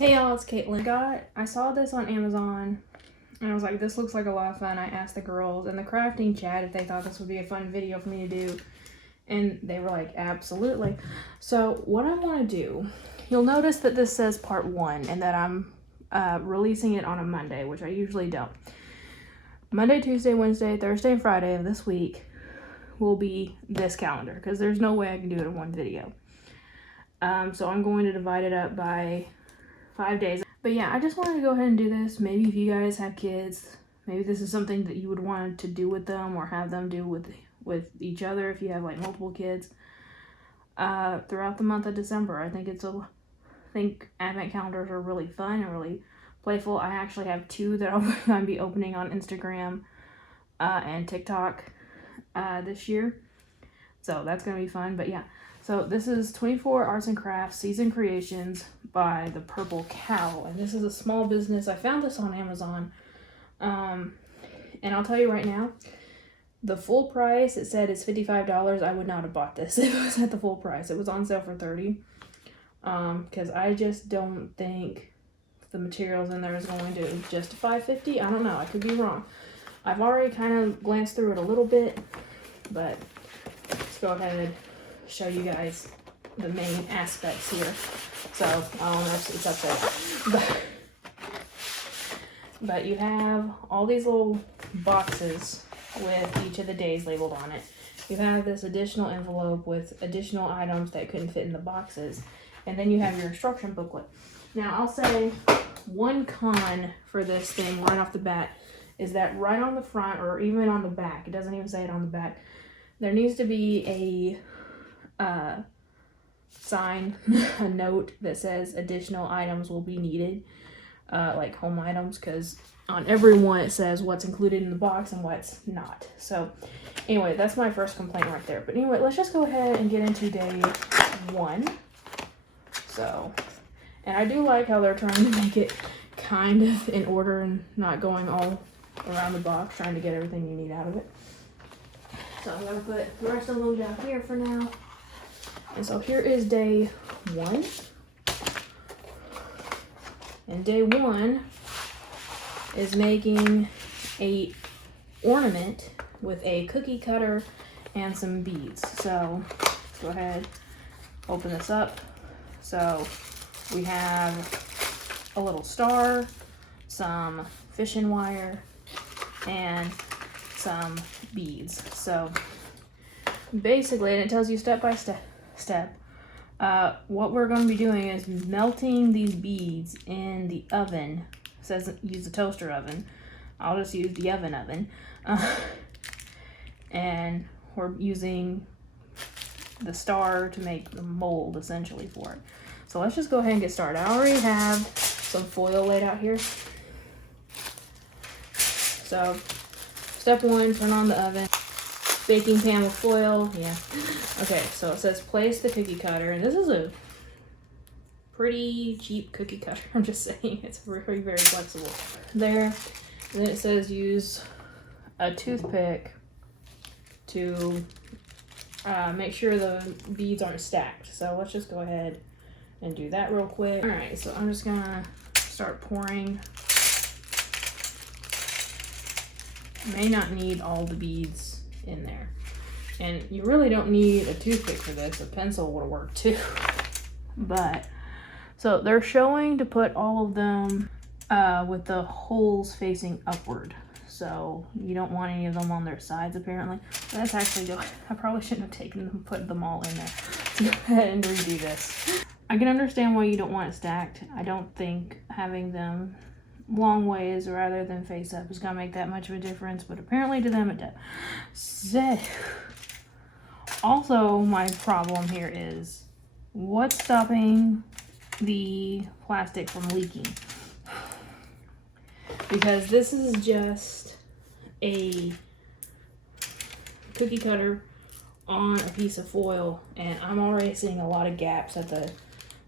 Hey y'all, it's Caitlyn. I saw this on Amazon and I was like, this looks like a lot of fun. I asked the girls in the crafting chat if they thought this would be a fun video for me to do, and they were like, absolutely. So what I want to do, you'll notice that this says part 1 and that I'm releasing it on a Monday, which I usually don't. Monday, Tuesday, Wednesday, Thursday, and Friday of this week will be this calendar because there's no way I can do it in one video. So I'm going to divide it up by 5 days. But yeah, I just wanted to go ahead and do this. Maybe if you guys have kids, maybe this is something that you would want to do with them or have them do with each other if you have like multiple kids throughout the month of December. I think advent calendars are really fun and really playful. I actually have 2 that I'm going to be opening on Instagram and TikTok this year. So that's going to be fun. But yeah, so this is 24 Arts and Crafts Season Creations by the Purple Cow. And this is a small business. I found this on Amazon. And I'll tell you right now, the full price, it said it's $55. I would not have bought this if it was at the full price. It was on sale for $30. Because I just don't think the materials in there is going to justify $50. I don't know. I could be wrong. I've already kind of glanced through it a little bit, but let's go ahead and show you guys the main aspects here. So I don't know if it's up there, but you have all these little boxes with each of the days labeled on it. You have this additional envelope with additional items that couldn't fit in the boxes, and then you have your instruction booklet. Now I'll say one con for this thing right off the bat is that right on the front, or even on the back, it doesn't even say it on the back, there needs to be a sign, a note that says additional items will be needed, like home items, because on every one it says what's included in the box and what's not. So anyway, that's my first complaint right there. But anyway, let's just go ahead and get into day 1. So, and I do like how they're trying to make it kind of in order and not going all around the box trying to get everything you need out of it. So I'm gonna put the rest of them down here for now. And so here is day 1. And day 1 is making a ornament with a cookie cutter and some beads. So let's go ahead, open this up. So we have a little star, some fishing wire, and some beads. So basically, and it tells you step by step, what we're going to be doing is melting these beads in the oven. It says use the toaster oven. I'll just use the oven. And we're using the star to make the mold essentially for it. So let's just go ahead and get started. I already have some foil laid out here. So step 1, turn on the oven. Baking pan with foil, yeah. Okay, so it says place the cookie cutter, and this is a pretty cheap cookie cutter. I'm just saying, it's very, very flexible. There, and then it says use a toothpick to make sure the beads aren't stacked. So let's just go ahead and do that real quick. All right, so I'm just gonna start pouring. May not need all the beads in there, and you really don't need a toothpick for this. A pencil would work too. But so they're showing to put all of them with the holes facing upward, so you don't want any of them on their sides apparently. That's actually good. I probably shouldn't have taken them and put them all in there. Let's go ahead and redo this. I can understand why you don't want it stacked. I don't think having them long ways rather than face up is gonna make that much of a difference, but apparently to them it does. So also my problem here is what's stopping the plastic from leaking, because this is just a cookie cutter on a piece of foil, and I'm already seeing a lot of gaps at the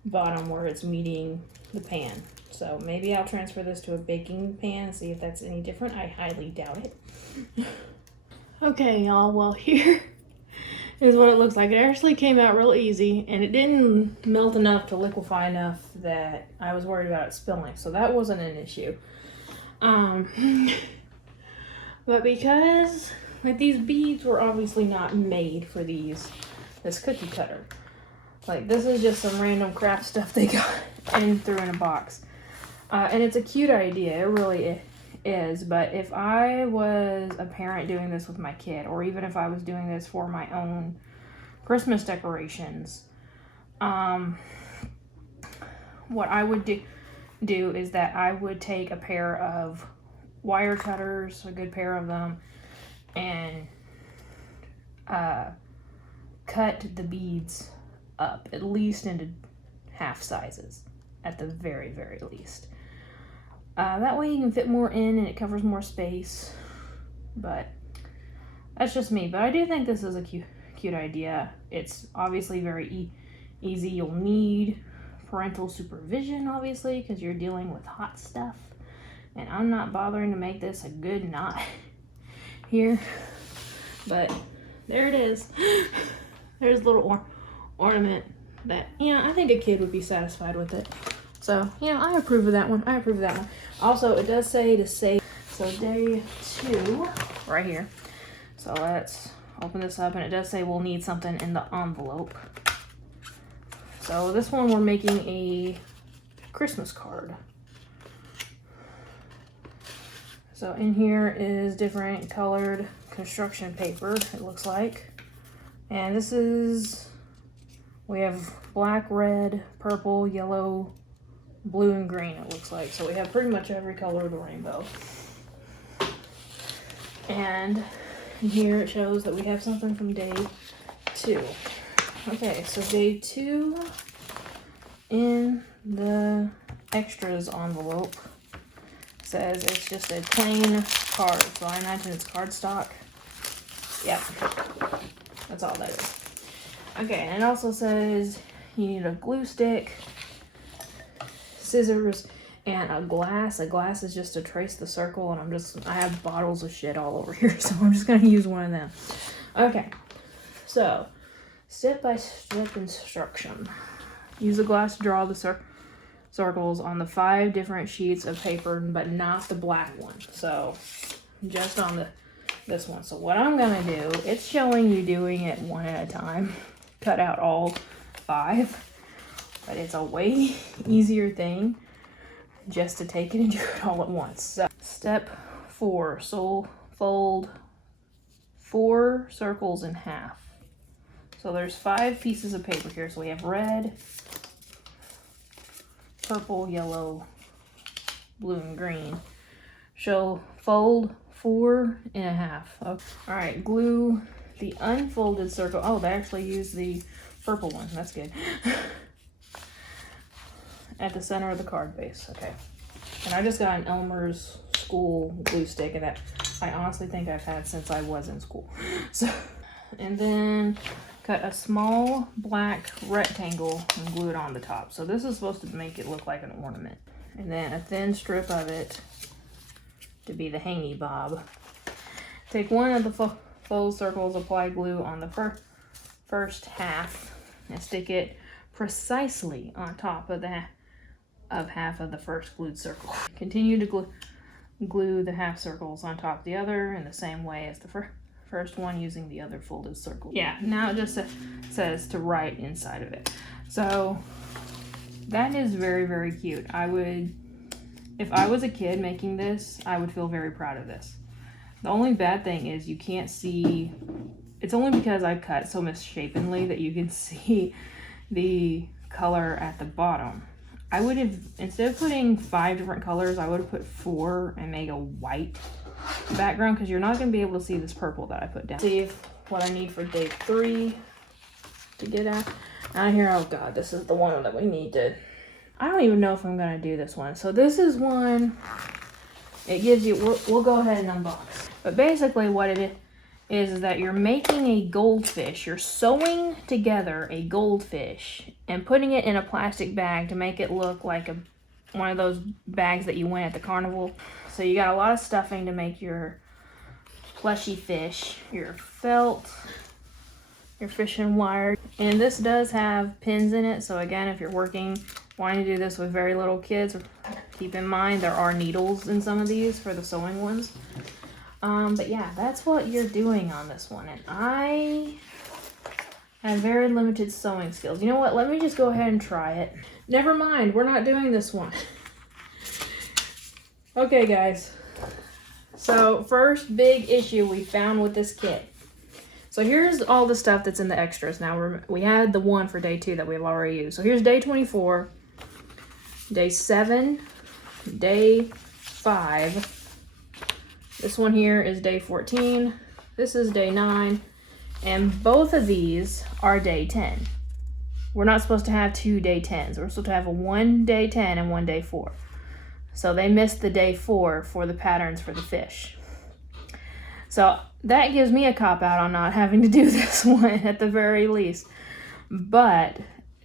bottom where it's meeting the pan. So maybe I'll transfer this to a baking pan and see if that's any different. I highly doubt it. Okay, y'all, well here is what it looks like. It actually came out real easy, and it didn't melt enough to liquefy enough that I was worried about it spilling, so that wasn't an issue. But because like these beads were obviously not made for this cookie cutter. Like, this is just some random craft stuff they got and threw in a box. And it's a cute idea, it really is, but if I was a parent doing this with my kid, or even if I was doing this for my own Christmas decorations, what I would do is that I would take a pair of wire cutters, a good pair of them, and cut the beads up at least into half sizes at the very, very least. That way you can fit more in and it covers more space, but that's just me. But I do think this is a cute idea. It's obviously very easy. You'll need parental supervision, obviously, because you're dealing with hot stuff, and I'm not bothering to make this a good knot here, but there it is. There's a little ornament that, yeah, I think a kid would be satisfied with it. So, yeah, I approve of that one. I approve of that one. Also, it does say to save. So, day 2, right here. So, let's open this up, and it does say we'll need something in the envelope. So, this one we're making a Christmas card. So, in here is different colored construction paper, it looks like. And this is, we have black, red, purple, yellow, blue, and green, it looks like. So we have pretty much every color of the rainbow. And here it shows that we have something from day 2. Okay, so day 2, in the extras envelope, says it's just a plain card. So I imagine it's cardstock. Yep. That's all that is. Okay, and it also says you need a glue stick, scissors, and a glass. A glass is just to trace the circle, and I have bottles of shit all over here, so I'm just gonna use one of them. Okay, so step-by-step instruction. Use a glass to draw the circles on the 5 different sheets of paper, but not the black one. So just on this one. So what I'm gonna do, it's showing you doing it one at a time. Cut out all 5, but it's a way easier thing just to take it and do it all at once. So step 4, so fold 4 circles in half. So there's 5 pieces of paper here. So we have red, purple, yellow, blue, and green. So fold 4 in a half. Okay. All right, glue the unfolded circle. Oh, they actually used the purple one. That's good. At the center of the card base. Okay. And I just got an Elmer's school glue stick, and that I honestly think I've had since I was in school. So, and then cut a small black rectangle and glue it on the top. So this is supposed to make it look like an ornament. And then a thin strip of it to be the hangy bob. Take one of the fold circles, apply glue on the first half, and stick it precisely on top of half of the first glued circle. Continue to glue the half circles on top of the other in the same way as the first one, using the other folded circle. Yeah, now it just says to write inside of it. So that is very, very cute. If I was a kid making this, I would feel very proud of this. The only bad thing is you can't see, it's only because I cut so misshapenly that you can see the color at the bottom. I would have, instead of putting 5 different colors, I would have put 4 and make a white background, because you're not going to be able to see this purple that I put down. See what I need for day 3 to get out here. Oh god, this is the one that we need to, I don't even know if I'm going to do this one. So this is one, it gives you, we'll go ahead and unbox. But basically what it is that you're making a goldfish. You're sewing together a goldfish and putting it in a plastic bag to make it look like one of those bags that you win at the carnival. So you got a lot of stuffing to make your plushy fish, your felt, your fishing wire. And this does have pins in it, so again, if you're wanting to do this with very little kids, keep in mind there are needles in some of these for the sewing ones. But yeah, that's what you're doing on this one. And I have very limited sewing skills. You know what? Let me just go ahead and try it. Never mind, we're not doing this one. Okay, guys. So first big issue we found with this kit. So here's all the stuff that's in the extras. Now we had the one for day 2 that we've already used. So here's day 24, day 7, day 5. This one here is day 14. This is day 9. And both of these are day 10. We're not supposed to have 2 day 10s. We're supposed to have a 1 day 10 and 1 day 4. So they missed the day 4 for the patterns for the fish. So that gives me a cop-out on not having to do this one at the very least. But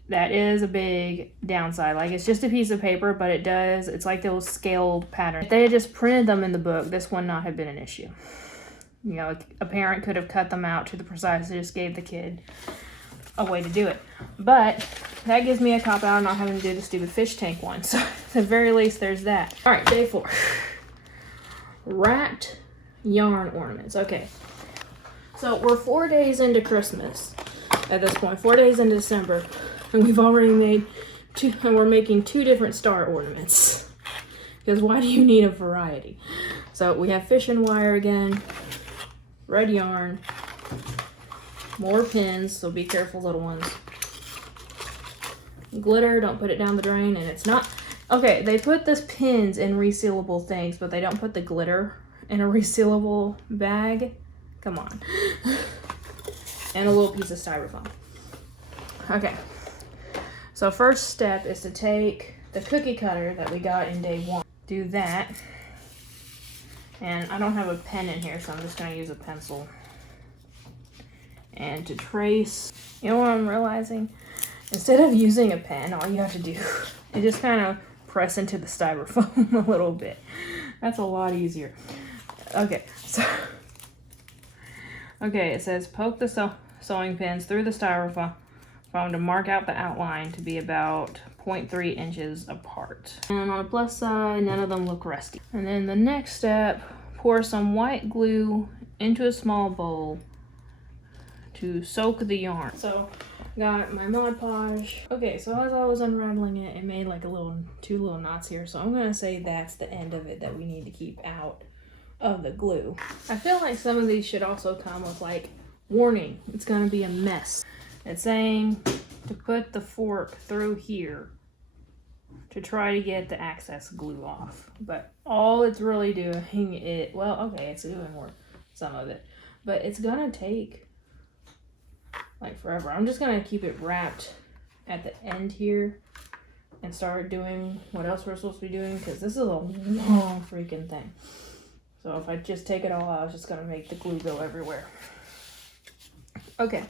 that is a big downside. Like, it's just a piece of paper, but it's like those scaled patterns. If they had just printed them in the book, this would not have been an issue. You know, a parent could have cut them out to the precise and just gave the kid a way to do it. But that gives me a cop-out on not having to do the stupid fish tank one. So at the very least, there's that. All right, day 4. Wrapped yarn ornaments. Okay, so we're 4 days into Christmas at this point, 4 days into December, and we've already made we're making 2 different star ornaments, because why do you need a variety? So we have fishing wire again, red yarn, more pins, so be careful, little ones, glitter, don't put it down the drain. And it's not okay, they put this pins in resealable things, but they don't put the glitter in a resealable bag. Come on. And a little piece of styrofoam. Okay, so first step is to take the cookie cutter that we got in day 1. Do that. And I don't have a pen in here, so I'm just going to use a pencil. And to trace, you know what I'm realizing? Instead of using a pen, all you have to do is just kind of press into the styrofoam a little bit. That's a lot easier. Okay, so it says poke the sewing pins through the styrofoam to mark out the outline to be about 0.3 inches apart. And on the plus side, none of them look rusty. And then the next step, pour some white glue into a small bowl to soak the yarn. So got my Mod Podge. Okay, so as I was unraveling it, it made like 2 little knots here. So I'm gonna say that's the end of it that we need to keep out of the glue. I feel like some of these should also come with like, warning, it's gonna be a mess. It's saying to put the fork through here to try to get the excess glue off. But all it's really doing it's doing some of it, but it's gonna take like forever. I'm just gonna keep it wrapped at the end here and start doing what else we're supposed to be doing, because this is a long freaking thing. So if I just take it all out, it's just gonna make the glue go everywhere. Okay.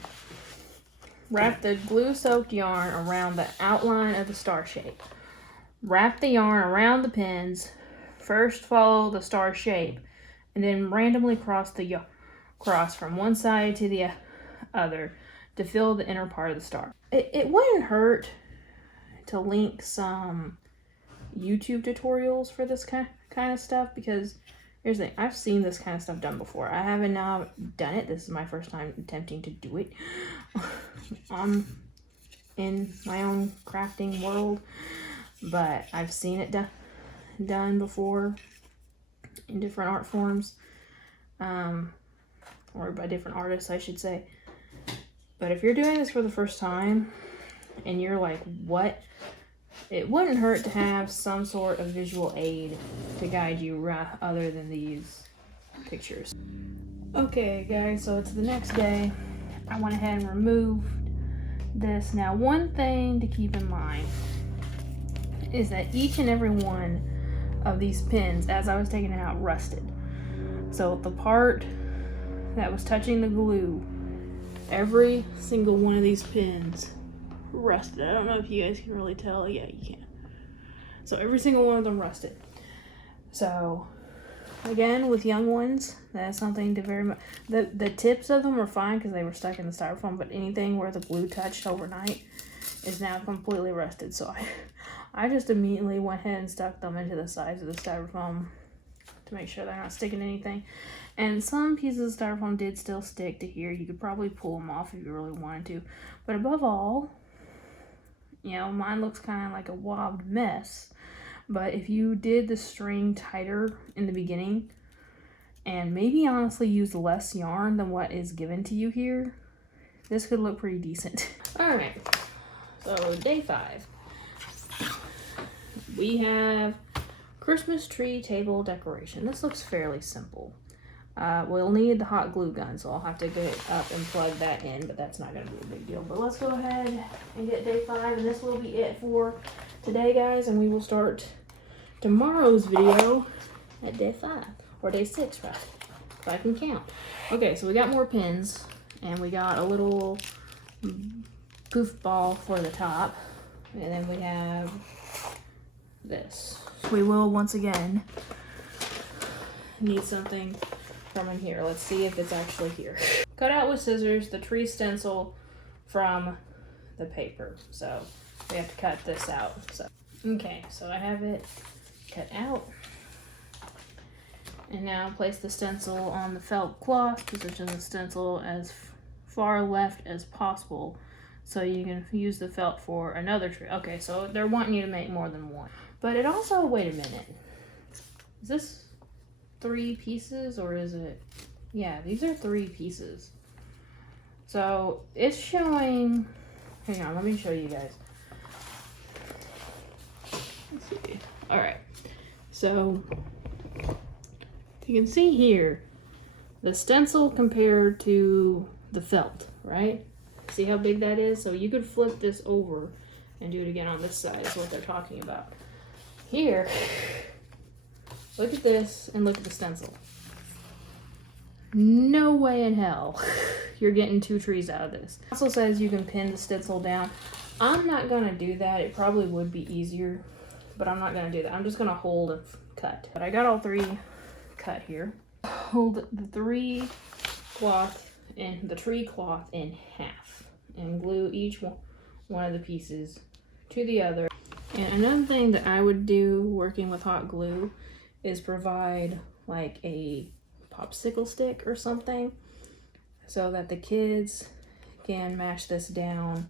Wrap the glue-soaked yarn around the outline of the star shape. Wrap the yarn around the pins. First follow the star shape, and then randomly cross from one side to the other to fill the inner part of the star. It wouldn't hurt to link some YouTube tutorials for this kind of stuff, because here's the thing, I've seen this kind of stuff done before. I haven't now done it. This is my first time attempting to do it in my own crafting world, but I've seen it done before in different art forms, or by different artists, I should say. But if you're doing this for the first time and you're like, what? It wouldn't hurt to have some sort of visual aid to guide you other than these pictures. Okay guys, so it's the next day. I went ahead and removed this. Now, one thing to keep in mind is that each and every one of these pins, as I was taking it out, rusted. So the part that was touching the glue, every single one of these pins rusted. I don't know if you guys can really tell. Yeah, you can. So every single one of them rusted. So Again, with young ones, that's something to very much. The tips of them were fine because they were stuck in the styrofoam, but anything where the glue touched overnight is now completely rusted. So I just immediately went ahead and stuck them into the sides of the styrofoam to make sure they're not sticking to anything. And some pieces of styrofoam did still stick to here. You could probably pull them off if you really wanted to. But above all, you know, mine looks kind of like a wobbed mess. But if you did the string tighter in the beginning and maybe honestly use less yarn than what is given to you here, this could look pretty decent. All right, so day 5. We have Christmas tree table decoration. This looks fairly simple. We'll need the hot glue gun, so I'll have to get up and plug that in, but that's not gonna be a big deal. But let's go ahead and get day 5, and this will be it for today, guys, and we will start tomorrow's video at day 5, or day 6, right? If I can count. Okay, so we got more pins, and we got a little poof ball for the top, and then we have this. We will once again need something from in here. Let's see if it's actually here. Cut out with scissors the tree stencil from the paper, so we have to cut this out. So okay, so I have it cut out, and now place the stencil on the felt cloth. Position the stencil as far left as possible so you can use the felt for another tree. Okay, so they're wanting you to make more than one. But it also, wait a minute, is this 3 pieces or is it, yeah, these are 3 pieces. So it's showing, hang on, let me show you guys. Let's see. All right, so you can see here the stencil compared to the felt, right? See how big that is? So you could flip this over and do it again on this side is what they're talking about. Here, look at this and look at the stencil. No way in hell you're getting 2 trees out of this. It also says you can pin the stencil down. I'm not gonna do that. It probably would be easier, but I'm not gonna do that. I'm just gonna hold and cut. But I got all 3 cut here. Hold the 3 cloth and the tree cloth in half and glue each one of the pieces to the other. And another thing that I would do working with hot glue is provide like a popsicle stick or something so that the kids can mash this down.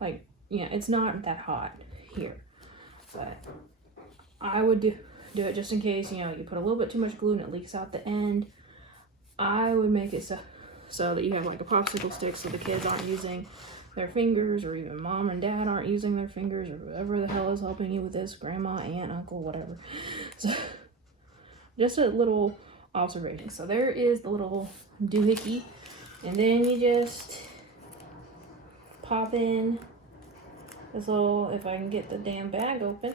Like, yeah, it's not that hot here, but I would do it just in case, you know, you put a little bit too much glue and it leaks out the end. I would make it so that you have like a popsicle stick so the kids aren't using their fingers, or even mom and dad aren't using their fingers, or whoever the hell is helping you with this, grandma, aunt, uncle, whatever. So just a little observation. So there is the little doohickey, and then you just pop in this little, if I can get the damn bag open,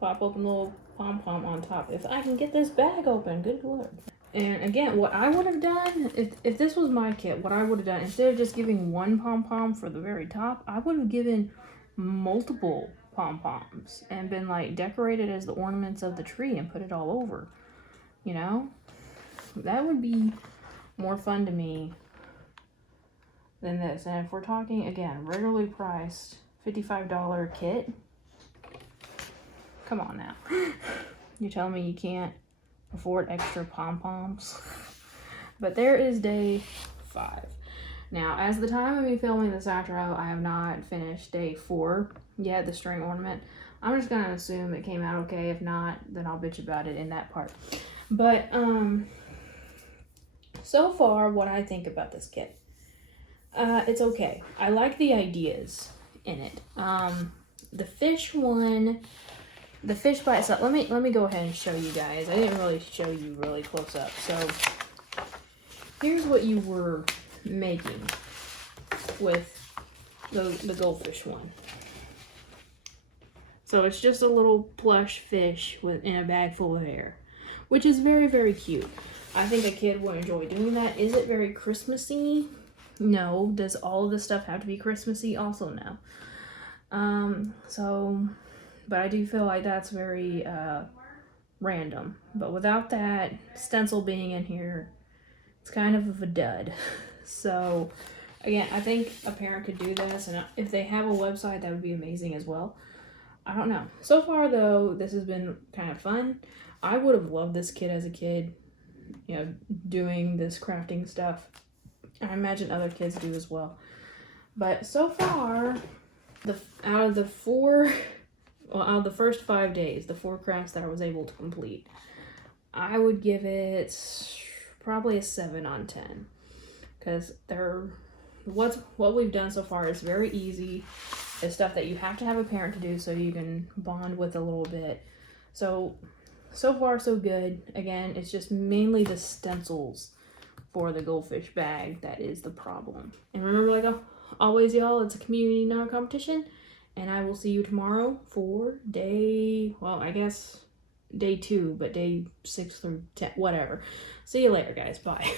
pop open the little pom-pom on top. If I can get this bag open, good lord. And again, what I would have done, if this was my kit, what I would have done, instead of just giving 1 pom-pom for the very top, I would have given multiple pom-poms and been like decorated as the ornaments of the tree and put it all over, you know? That would be more fun to me than this. And if we're talking, again, regularly priced $55 kit, come on now. You're telling me you can't afford extra pom-poms? But there is day 5. Now, as the time of me filming this outro, I have not finished day 4 yet, the string ornament. I'm just gonna assume it came out okay. If not, then I'll bitch about it in that part. But so far, what I think about this kit, it's okay. I like the ideas in it. The fish one, the fish by itself, let me go ahead and show you guys. I didn't really show you really close up. So here's what you were making with the goldfish one. So it's just a little plush fish in a bag full of air, which is very, very cute. I think a kid would enjoy doing that. Is it very Christmassy? No. Does all of this stuff have to be Christmassy? Also no. But I do feel like that's very random. But without that stencil being in here, it's kind of a dud. So again, I think a parent could do this, and if they have a website, that would be amazing as well. I don't know. So far though, this has been kind of fun. I would have loved this kit as a kid, you know, doing this crafting stuff. I imagine other kids do as well. But so far, out of the first 5 days, the 4 crafts that I was able to complete, I would give it probably a 7 on 10. Because what we've done so far is very easy. It's stuff that you have to have a parent to do so you can bond with a little bit. So far so good. Again, it's just mainly the stencils for the goldfish bag that is the problem. And remember, like always, y'all, it's a community, not a competition. And I will see you tomorrow for day 2, but day 6 through 10, whatever. See you later, guys. Bye.